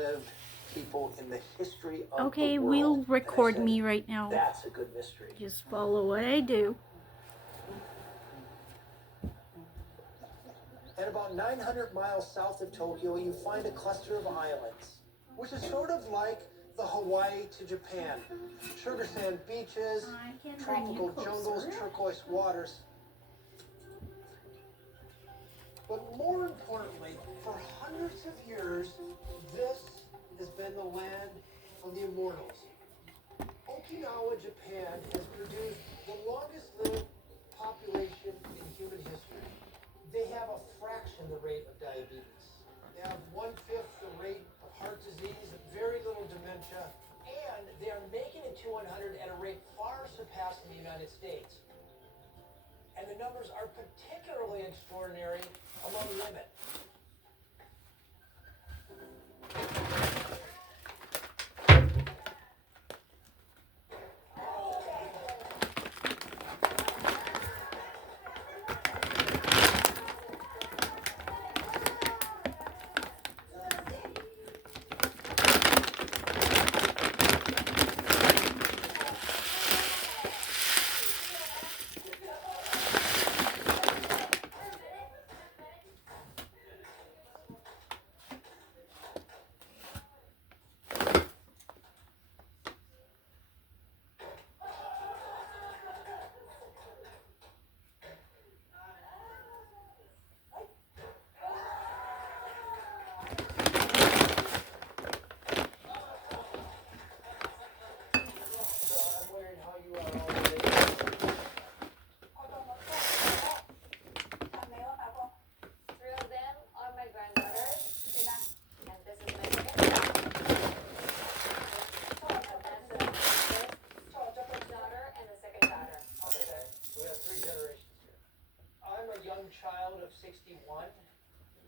lived people in the history of Okay, the world. will record me right now. That's a good mystery. Just follow what I do. And about 900 miles south of Tokyo, you find a cluster of islands, which is sort of like the Hawaii to Japan. Sugar sand beaches, tropical jungles, turquoise waters. But more importantly, for hundreds of years, this has been the land of the immortals. Okinawa, Japan has produced the longest lived population in human history. They have a fraction the rate of diabetes. They have 1/5 the rate of heart disease, very little dementia, and they are making it to 100 at a rate far surpassing the United States. And the numbers are particularly extraordinary among women. Child of 61.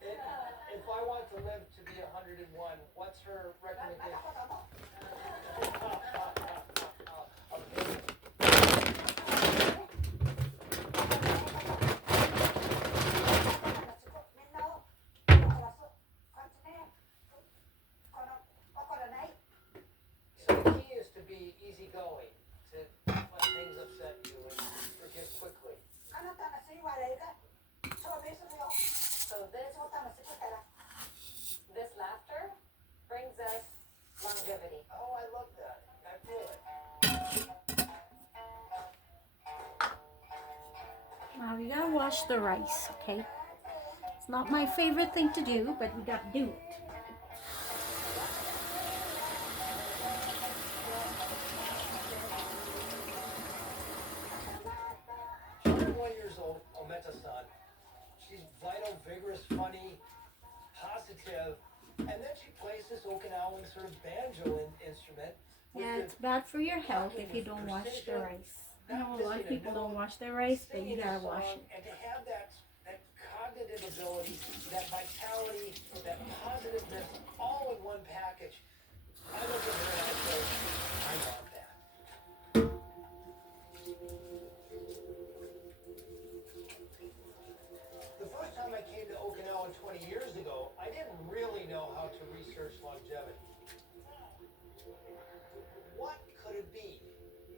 If I want to live to be 101, what's her recommendation? So the key is to be easygoing, to let things upset you and forgive quickly. So this laughter brings us longevity. Oh, I love that. I feel it. Now we gotta wash the rice, okay? It's not my favorite thing to do, but we gotta do it. 101 years old, Ometa-san. She's vital, vigorous, funny, positive, and then she plays this Okinawan sort of banjo instrument. Yeah, it's bad for your health if you don't wash the rice. I know a lot of people don't wash their rice, but you gotta wash it. And to have that cognitive ability, that vitality, that positiveness, all in one package. I look at her and I say, I want that. The first time I came to Okinawa 20 years ago, I didn't really know how to research longevity. What could it be?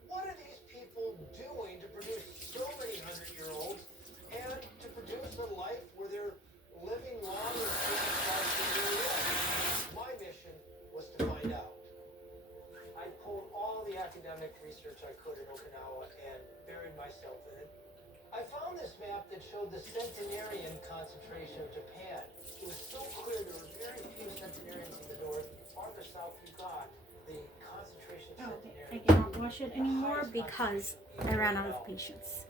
What are these people doing to produce so many 100-year-olds and to produce a life where they're living long and satisfied with their life? My mission was to find out. I pulled all the academic research I could in Okinawa and buried myself in it. I found this map that showed the centenarian concentration of Japan. It was so clear there were very few centenarians in the north. The farther south you got, the concentration of centenarians. I cannot wash it anymore because I ran out of patience.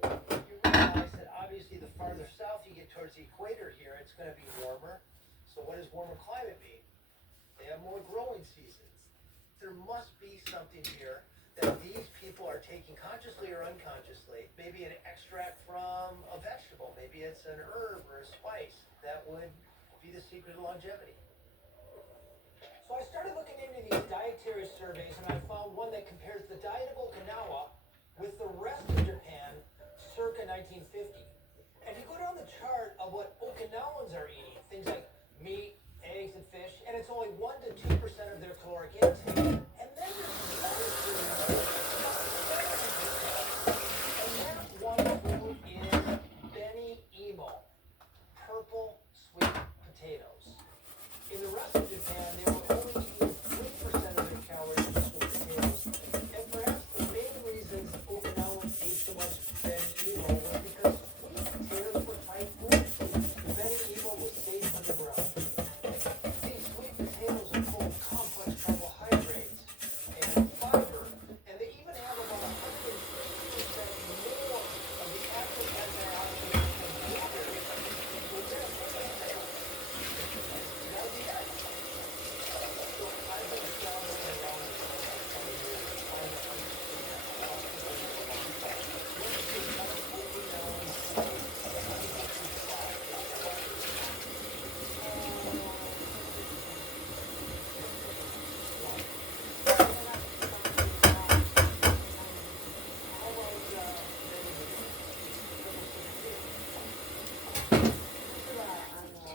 You realize that obviously the farther south you get towards the equator here, it's going to be warmer. So what does warmer climate mean? They have more growing seasons. There must be something here that these people are taking consciously or unconsciously. Maybe an extract from a vegetable. Maybe it's an herb or a spice that would be the secret of longevity. So I started looking into these dietary surveys, and I found one that compares the diet of Okinawa with the rest of Japan circa 1950. And if you go down the chart of what Okinawa potatoes. In the rest of Japan, they were only eating 3% of their calories from sweet potatoes. And perhaps the main reasons Okinawans ate so much Ben Emo was because sweet potatoes were typhoon food. The Ben Emo was safe underground. These sweet potatoes are full of complex carbohydrates and fiber, and they even have about 150% more of the active antioxidants than blueberries. So therefore, now the so I've been traveling around the world for 20 years trying to understand how people live a long life. What is this kind of Okinawan food that people can try that's special? How about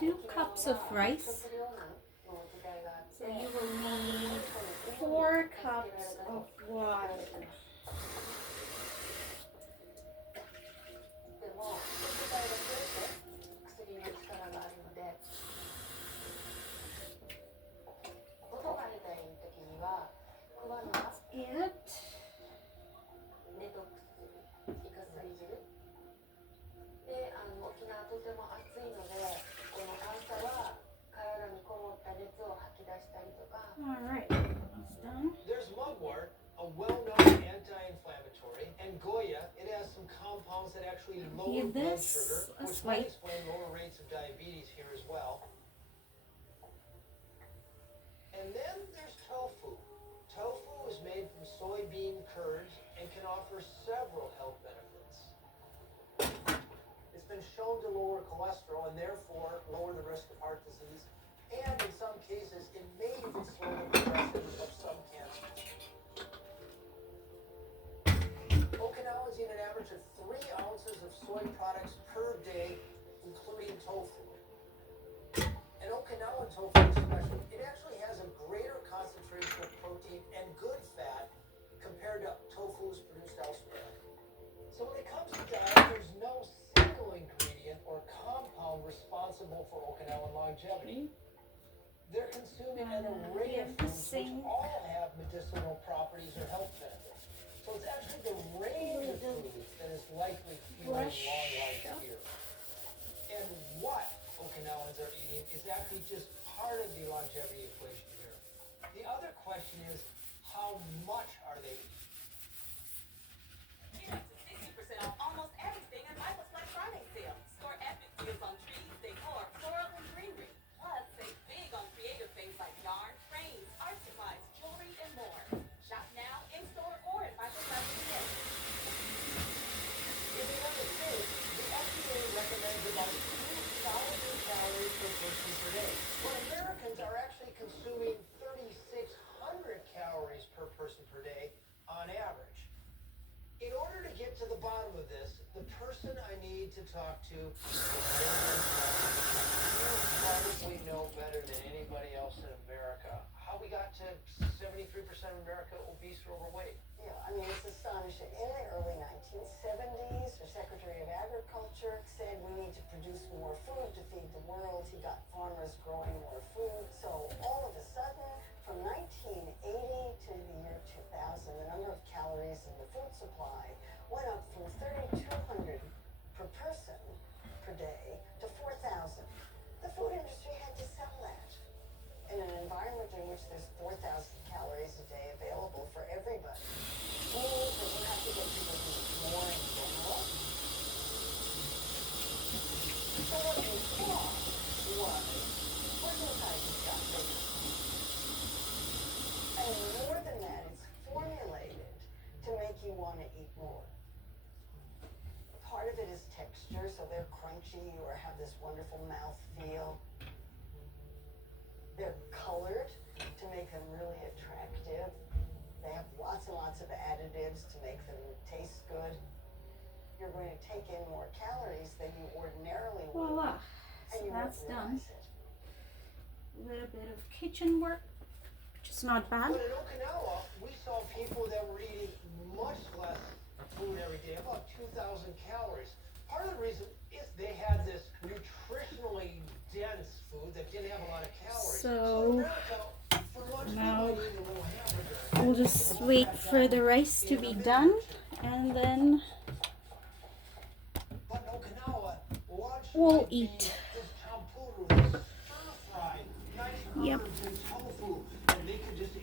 maybe 2 cups of rice. So you will need 4 cups of water. でも食材が増えて薬の力があるので喉が痛い時にはクワの And ネトクスイカスリ汁で沖縄とても暑いのでこの朝は体にこもった熱を吐き出したりとか all right, that's done. There's mugwort, a well-known anti-inflammatory, and Goya. It has some compounds that actually lower Give blood this sugar, a which swipe. might explain lower rates of diabetes here as well. And then there's tofu. Tofu is made from soybean curds and can offer several health benefits. It's been shown to lower cholesterol and therefore lower the risk of heart disease. And in some cases, it may even slow the progression of some cancers. Okinawans eat an average of 3 ounces of soy products per day, including tofu. And Okinawan tofu is special. It actually has a greater concentration of protein and good fat compared to tofus produced elsewhere. So when it comes to diet, there's no single ingredient or compound responsible for Okinawan longevity. They're consuming an array of foods which all have medicinal properties or health benefits. So it's actually the range of foods that is likely fueling long life here. And what Okinawans are eating is actually just part of the longevity equation here. The other question is, how much are they eating? Get up to 60% off almost everything at Michael's Black Friday sale. Score epic deals on trees, decor, floral, and greenery. Plus, save big on creative things like yarn, frames, art supplies, jewelry, and more. Shop now, in-store, or at Michael's.ca. In the United States, the FDA recommends about 2,000 calories per person per day. But Americans are actually consuming 3,600 calories per person per day on average. In order to get to the bottom of this, the person I need to talk to is Marion Brown. You probably know better than anybody else in America how we got to 73% of America obese or overweight. Yeah, I mean, it's astonishing. In the early 1970s, the Secretary of Agriculture said we need to produce more food to feed the world. He got farmers growing more food. So all of a sudden, from 1980 to the year 2000, the number of calories in the food supply went up from 3,200 per person per day to 4,000. The food industry had to sell that. In an environment in which there's 4,000 calories a day available for everybody, means that you have to get people to eat more in general. So what we saw was portion sizes got bigger. And more than that, it's formulated to make you want to eat more. Part of it is texture, so they're crunchy or have this wonderful mouth feel. They're colored to make them really attractive. They have lots and lots of additives to make them taste good. You're going to take in more calories than you ordinarily would. Voila. And So you that's won't done. realize it. A little bit of kitchen work, which is not bad. But in Okinawa, we saw people that were eating much less food every day, about 2,000 calories. Part of the reason is they had this nutritionally dense food food that didn't have a lot of calories. So America, for lunch, we now might eat a little hamburger. we'll just wait for the rice to be done, and then But in Okinawa, lunch we'll might be eat. this tempura, this stir-fried, nice Yep. herbs and tofu, and they could just